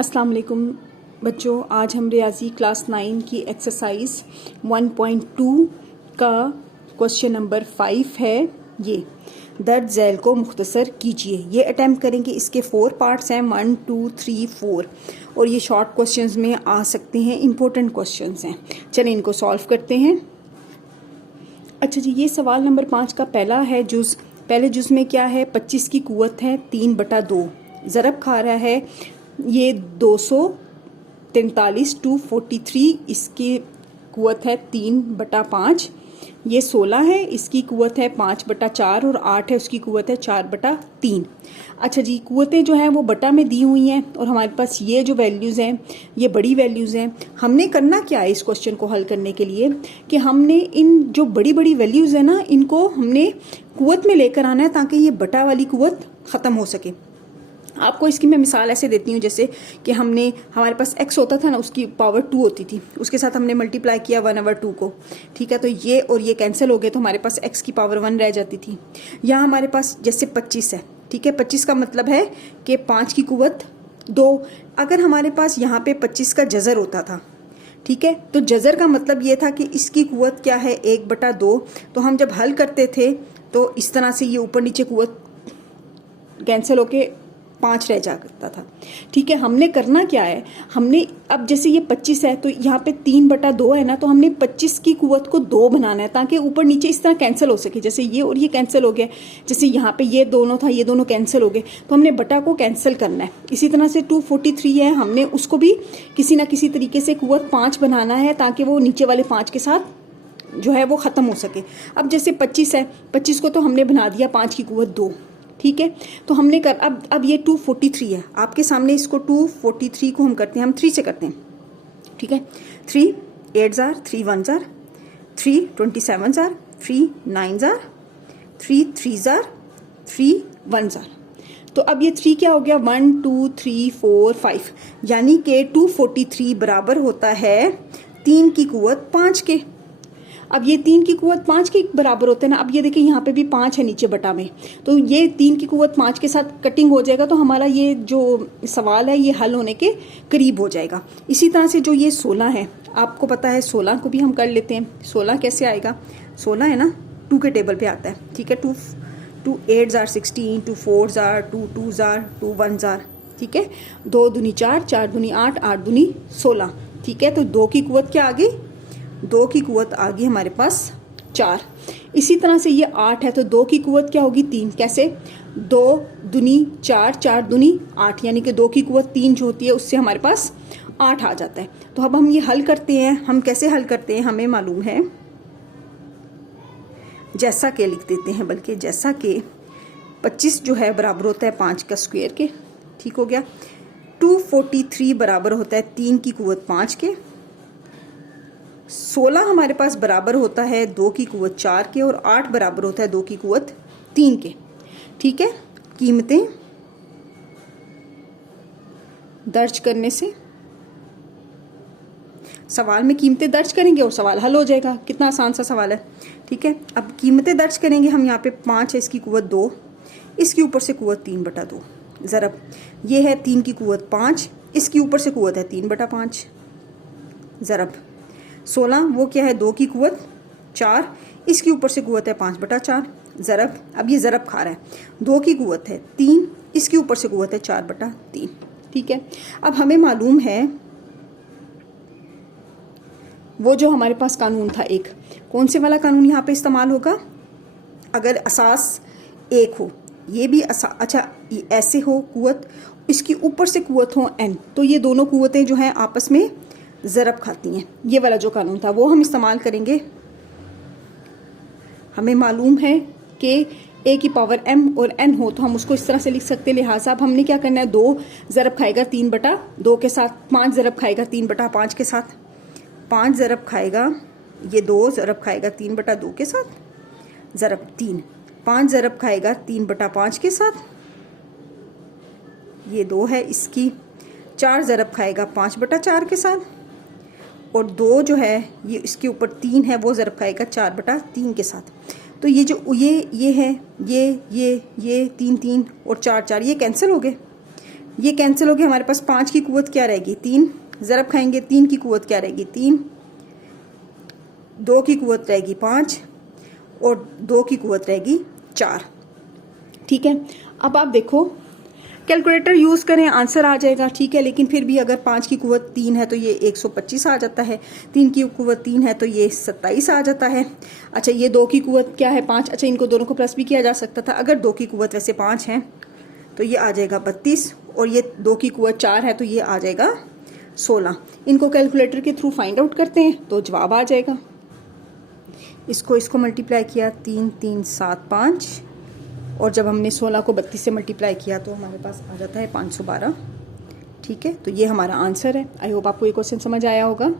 अस्सलाम वालेकुम बच्चों, आज हम रियाजी क्लास 9 की एक्सरसाइज 1.2 का क्वेश्चन नंबर 5 है। ये दर्ज झैल को मुख्तसर कीजिए। ये अटैम्प्ट करेंगे। इसके 4 पार्ट्स हैं, 1 2 3 4, और ये शॉर्ट क्वेश्चंस में आ सकते हैं, इंपॉर्टेंट क्वेश्चंस हैं। चलिए इनको सॉल्व करते हैं। अच्छा जी, ये सवाल नंबर 5 का पहला है जुज़। पहले जुज़ में क्या है? 25 की कुव्वत है 3/2, ज़रब खा रहा है ये 243 243, इसकी कुव्वत है 3/5। ये 16 है, इसकी कुव्वत है 5/4, और 8 है, उसकी कुव्वत है 4/3। अच्छा जी, कुव्वतें जो हैं वो बटा में दी हुई हैं, और हमारे पास ये जो वैल्यूज़ हैं ये बड़ी वैल्यूज़ हैं। हमने करना क्या है इस क्वेश्चन को हल करने के लिए कि हमने इन जो बड़ी बड़ी वैल्यूज़ हैं ना, इनको हमने कुव्वत में लेकर आना है ताकि ये बटा वाली कुव्वत ख़त्म हो सके। आपको इसकी मैं मिसाल ऐसे देती हूँ, जैसे कि हमारे पास x होता था ना, उसकी पावर 2 होती थी, उसके साथ हमने मल्टीप्लाई किया 1/2 को। ठीक है, तो ये और ये कैंसिल हो गए, तो हमारे पास x की पावर 1 रह जाती थी। यहाँ हमारे पास जैसे 25 है। ठीक है, 25 का मतलब है कि 5 की कुव्वत 2। अगर हमारे पास यहाँ पे 25 का जज़र होता था, ठीक है, तो जज़र का मतलब ये था कि इसकी कुव्वत क्या है 1/2। तो हम जब हल करते थे तो इस तरह से ये ऊपर नीचे कुव्वत कैंसिल होके 5 रह जाता था। ठीक है, हमने करना क्या है, हमने अब जैसे ये 25 है तो यहाँ पे 3/2 है ना, तो हमने 25 की कुव्वत को 2 बनाना है ताकि ऊपर नीचे इस तरह कैंसिल हो सके। जैसे ये और ये कैंसिल हो गया, जैसे यहाँ पे ये दोनों था, ये दोनों कैंसिल हो गए, तो हमने बटा को कैंसिल करना है। इसी तरह से 243 है, हमने उसको भी किसी ना किसी तरीके से कुव्वत 5 बनाना है ताकि वो नीचे वाले 5 के साथ जो है वो ख़त्म हो सके। अब जैसे 25 है, 25 को तो हमने बना दिया 5 की कुव्वत 2। ठीक है, तो हमने अब ये 243 है आपके सामने। इसको 243 को हम करते हैं, हम 3 से करते हैं। ठीक है, 3 8 jar, 3 1 jar, 3 27 jar, 3 9 jar, 3 3 jar, 3 1 jar. तो अब ये 3 क्या हो गया? 1 2 3 4 5, यानी कि 243 बराबर होता है 3 की कुव्वत 5 के। अब ये 3 की कुव्वत 5 के बराबर होते हैं ना। अब ये देखिए यहाँ पे भी 5 है नीचे बटा में, तो ये 3 की कुव्वत 5 के साथ कटिंग हो जाएगा, तो हमारा ये जो सवाल है ये हल होने के करीब हो जाएगा। इसी तरह से जो ये 16 है, आपको पता है 16 को भी हम कर लेते हैं। 16 कैसे आएगा? 16 है ना 2 के टेबल पे आता है। ठीक है, 2 8 जार 16, 2 4 जार, 2 2 जार, 2 1 जार। ठीक है, 2 दूनी 4, 4 दूनी 8, 8 दूनी 16। ठीक है, तो 2 की कुव्वत क्या आ गई? 2 की कुव्वत आ गई हमारे पास 4। इसी तरह से ये 8 है, तो 2 की कुव्वत क्या होगी? 3। कैसे? 2 दूनी 4, 4 दूनी 8, यानी कि 2 की कुव्वत 3 जो होती है उससे हमारे पास 8 आ जाता है। तो अब हम ये हल करते हैं। हम कैसे हल करते हैं? हमें मालूम है, जैसा कि लिख देते हैं, बल्कि जैसा कि 25 जो है बराबर होता है 5 का स्क्वायर के। ठीक हो गया। 243 बराबर होता है 3 की कुव्वत 5 के। 16 हमारे पास बराबर होता है 2 की कुव्वत 4 के, और 8 बराबर होता है 2 की कुव्वत 3 के। ठीक है, कीमतें दर्ज करने से सवाल में कीमतें दर्ज करेंगे और सवाल हल हो जाएगा। कितना आसान सा सवाल है। ठीक है, अब कीमतें दर्ज करेंगे हम। यहाँ पे 5 है, इसकी कुव्वत 2, इसके ऊपर से कुव्वत 3/2, ज़रब ये है 3 की कुव्वत 5, इसकी ऊपर से कुव्वत है 3/5, ज़रब 16 वो क्या है? 2 की कुव्वत 4, इसके ऊपर से कुव्वत है 5/4, ज़रब। अब ये ज़रब खा रहा है, 2 की कुव्वत है 3, इसके ऊपर से कुव्वत है 4/3। ठीक है, अब हमें मालूम है वो जो हमारे पास कानून था एक, कौन से वाला कानून यहाँ पे इस्तेमाल होगा? अगर असास 1 हो, ये भी अच्छा ये ऐसे हो कुव्वत, इसकी ऊपर से कुव्वत हो n, तो ये दोनों कुव्वतें जो हैं आपस में ज़रब खाती हैं। ये वाला जो कानून था वो हम इस्तेमाल करेंगे। हमें मालूम है कि a की पावर m और n हो तो हम उसको इस तरह से लिख सकते हैं। लिहाजा अब हमने क्या करना है? 2 ज़रब खाएगा 3/2 के साथ, 5 ज़रब खाएगा 3/5 के साथ, 5 ज़रब खाएगा, ये 2 ज़रब खाएगा 3/2 के साथ, ज़रब 3, 5 ज़रब खाएगा 3/5 के साथ, ये 2 है, इसकी 4 ज़रब खाएगा 5/4 के साथ, और 2 जो है ये इसके ऊपर 3 है, वो ज़रब खाएगा 4/3 के साथ। तो ये जो ये है, ये 3 3 और 4 4 ये कैंसिल हो गए। ये कैंसिल हो गया, हमारे पास 5 की कुव्वत क्या रहेगी 3, ज़रब खाएंगे 3 की कुव्वत क्या रहेगी 3, 2 की कुव्वत रहेगी 5 और 2 की कुव्वत रहेगी 4। ठीक है, अब आप देखो कैलकुलेटर यूज़ करें आंसर आ जाएगा, ठीक है, लेकिन फिर भी अगर 5 की कुव्वत 3 है तो ये 125 आ जाता है, 3 की कुव्वत 3 है तो ये 27 आ जाता है। अच्छा ये 2 की कुव्वत क्या है 5, अच्छा इनको दोनों को प्लस भी किया जा सकता था, अगर 2 की कुव्वत वैसे 5 है तो ये आ जाएगा 32 और ये 2 की कुव्वत 4 है तो ये आ जाएगा 16। इनको कैलकुलेटर के थ्रू फाइंड आउट करते हैं तो जवाब आ जाएगा। इसको मल्टीप्लाई किया 3 3 7 5 और जब हमने 16 को 32 से मल्टीप्लाई किया तो हमारे पास आ जाता है 512। ठीक है, तो ये हमारा आंसर है। आई होप आपको ये क्वेश्चन समझ आया होगा।